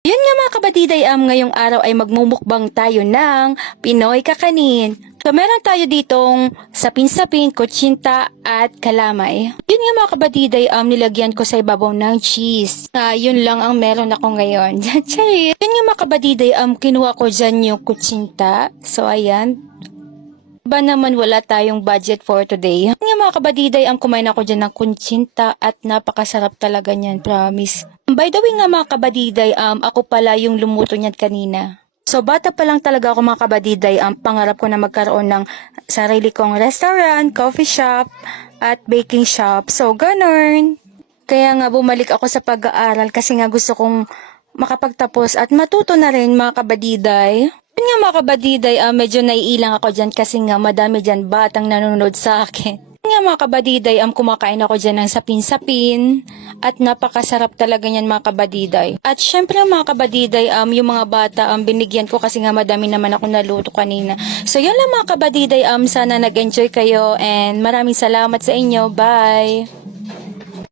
Yun nga mga kabadiday, ngayong araw ay magmumukbang tayo ng Pinoy kakanin. So meron tayo ditong sapin-sapin, kutsinta at kalamay. Yun nga mga kabadiday, nilagyan ko sa ibabaw ng cheese. Yun lang ang meron ako ngayon. Charit! Yun nga mga kabadiday, kinuha ko dyan yung kutsinta. So ayan. Ba naman wala tayong budget for today. Yun nga mga kabadiday, kumain ako dyan ng kutsinta at napakasarap talaga niyan, promise. By the way nga mga kabadiday, ako pala yung lumuto niyan kanina. So bata pa lang talaga ako mga kabadiday, pangarap ko na magkaroon ng sarili kong restaurant, coffee shop, at baking shop. So ganun. Kaya nga bumalik ako sa pag-aaral kasi nga gusto kong makapagtapos at matuto na rin mga kabadiday. Yun nga mga kabadiday, medyo naiilang ako dyan kasi nga madami dyan batang nanonood sa akin. Yun nga mga kabadiday, kumakain ako dyan ng sapin-sapin at napakasarap talaga niyan mga kabadiday. At syempre mga kabadiday, yung mga bata, binigyan ko kasi nga madami naman ako naluto kanina. So yun lang mga kabadiday, sana nag-enjoy kayo and maraming salamat sa inyo. Bye!